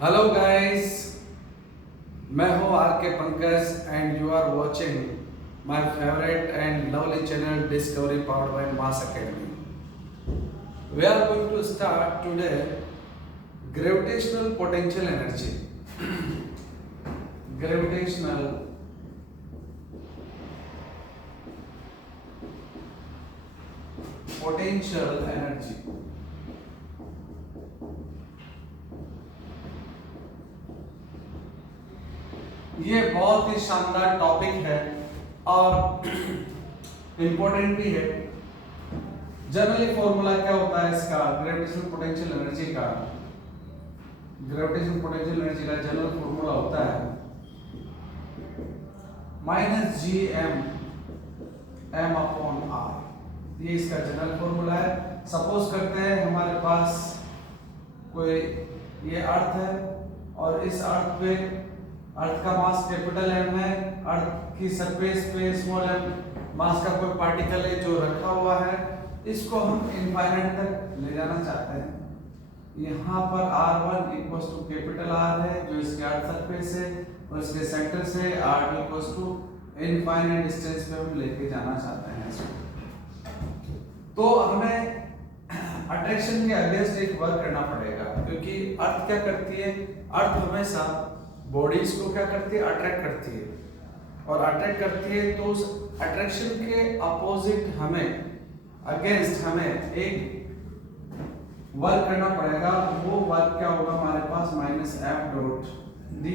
Hello guys, मैं हूं R K Pankaj and you are watching my favourite and lovely channel Discovery powered by Mass Academy. We are going to start today gravitational potential energy. Gravitational potential energy. ये बहुत ही शानदार topic है और important भी है। Generally formula क्या होता है इसका, ग्रेविटेशनल पोटेंशियल एनर्जी का? ग्रेविटेशनल पोटेंशियल एनर्जी का जनरल फॉर्मूला होता है minus G M M upon R. ये इसका जनरल फॉर्मूला है। सपोज करते हैं हमारे पास कोई ये अर्थ है और इस अर्थ पे अर्थ का मास कैपिटल एम है, अर्थ की सरफेस पे स्मॉल एम मास का कोई पार्टिकल है जो रखा हुआ है। इसको हम इनफाइनाइट तक ले जाना चाहते हैं। यहाँ पर r1 equals to capital R है जो इसके अर्थ सरफेस है और इसके सेंटर से r2 equals to infinite distance पे हम लेके जाना चाहते हैं इसको। तो हमें अट्रैक्शन के अगेंस्ट एक वर्क करना पड़ेगा, क्योंकि अर्थ क्या करती है, अर्थ हमेशा बॉडीज को क्या करती है, अट्रैक्ट करती है। और अट्रैक्ट करती है तो उस अट्रैक्शन के अपोजिट हमें अगेंस्ट हमें एक वर्क करना पड़ेगा। वो वर्क क्या होगा हमारे पास, minus F dot D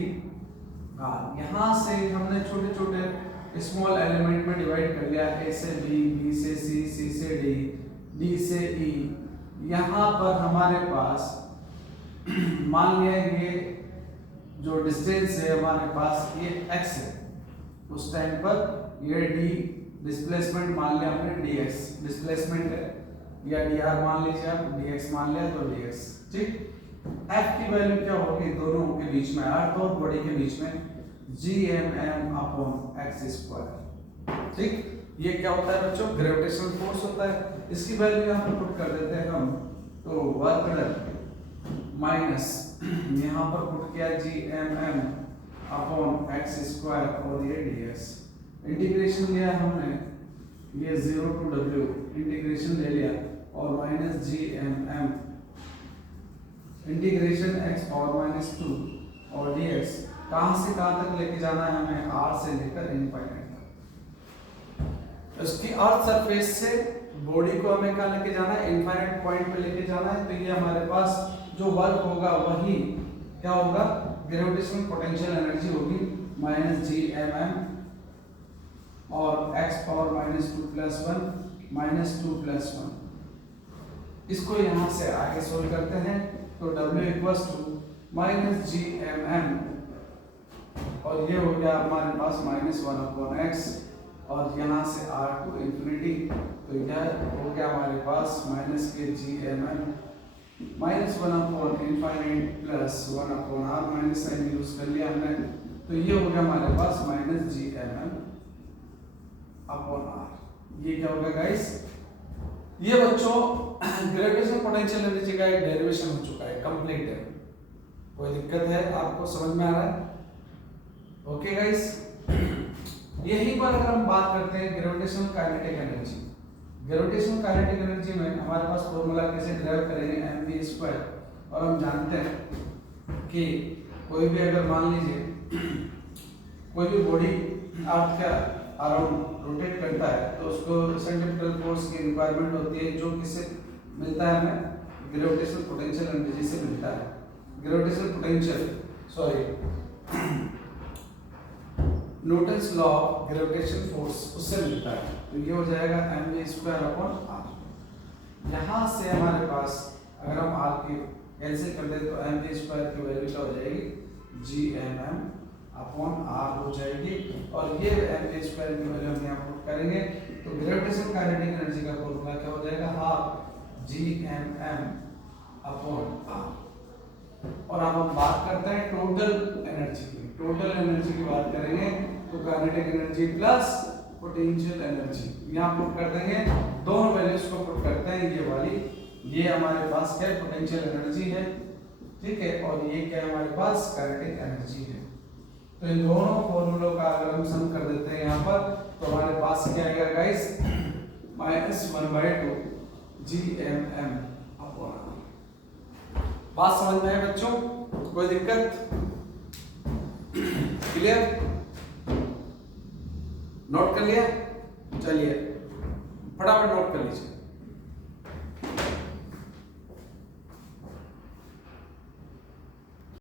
R. यहाँ से हमने छोटे छोटे स्मॉल एलिमेंट में डिवाइड कर लिया, ए से बी, बी से सी, सी से डी, डी से ई। यहाँ पर हमारे पास मान लिया ये जो डिस्टेंस है हमारे पास ये x है, उस टाइम पर ये d डिस्प्लेसमेंट मान लिया हमने, dx डिस्प्लेसमेंट है, या dr मान लीजिए आप, dx मान लिया तो dx। ठीक, f की वैल्यू क्या होगी दोनों के बीच में, अर्थ और बॉडी के बीच में, gmm अपॉन x स्क्वायर। ठीक, ये क्या होता है बच्चों, ग्रेविटेशनल फोर्स होता है। इसकी वैल्यू यहाँ पर पुट कर देते हैं हम, तो वर्क डन माइनस यहाँ पर पुट किया G M M upon X square और ये डीएक्स। इंटीग्रेशन लिया हमने, ये 0 टू w इंटीग्रेशन ले लिया और minus G M M integration x power minus 2 और dx। कहाँ से कहाँ तक लेके जाना है हमें, r से लेकर इनफाइनाइट तक। उसकी अर्थ सरफेस से बॉडी को हमें कहाँ लेके जाना है, इनफाइनाइट पॉइंट पे लेके जाना है। तो ये हमारे पास जो वर्क होगा वही क्या होगा, ग्रेविटेशनल पोटेंशियल एनर्जी होगी माइनस जी एम एम और x power minus 2 plus 1 minus 2 plus 1। इसको यहाँ से आगे सोल्व करते हैं तो w equals to minus G M M और ये हो गया हमारे पास माइनस 1 अपॉन एक्स और यहाँ से r टू इंफिनिटी। तो यह हो गया हमारे पास माइनस के G M M minus 1 upon infinite plus 1 upon R, minus sign use कर लिया हमने। तो ये हो गया हमारे पास minus G M M upon R. ये क्या होगा गाइस, ये बच्चों ग्रेविटेशनल पोटेंशियल एनर्जी का एक डेरिवेशन हो चुका है, कंप्लीट है। कोई दिक्कत है आपको, समझ में आ रहा है? ओके गाइस, यहीं पर अगर हम बात करते हैं gravitational kinetic energy. Gravitational kinetic energy में हमारे पास फॉर्मूला कैसे डिराइव करेंगे, mv स्क्वायर। और हम जानते हैं कि कोई भी अगर मान लीजिए कोई भी बॉडी अर्थ के अराउंड रोटेट करता है तो उसको सेंट्रीफ्यूगल फोर्स की रिक्वायरमेंट होती है, जो किससे मिलता है हमें, ग्रेविटेशनल पोटेंशियल एनर्जी से मिलता है। Gravitational potential Newton's law of gravitation force उससे मिलता है। तो ये हो जाएगा mv स्क्वायर अपॉन r। यहाँ से हमारे पास अगर हम r की कैंसिल कर दें तो mv स्क्वायर की वैल्यू क्या हो जाएगी, gmm अपॉन r हो जाएगी। और ये mv स्क्वायर की वैल्यू हम यहाँ पुट करेंगे तो ग्रेविटेशन काइनेटिक एनर्जी का फॉर्मूला क्या हो जाएगा, हाफ gmm अपॉन r। और अब हम बात करते हैं टोटल एनर्जी की। टोटल एनर्जी की बात करेंगे तो kinetic energy plus potential energy यहाँ पुट कर देंगे, दोनों वैल्यूज को पुट करते हैं। ये वाली ये हमारे पास क्या पोटेंशियल एनर्जी है ठीक है, और ये क्या है हमारे पास काइनेटिक एनर्जी है। तो इन दोनों फॉर्मूलों का अगर हम सम कर देते हैं यहाँ पर तो हमारे पास क्या आएगा गाइस, -1/2 GMM अपॉन R। बात समझ में आए बच्चों, कोई दिक्कत? क्लियर? नोट कर लिया? चलिए फटाफट नोट कर लीजिए।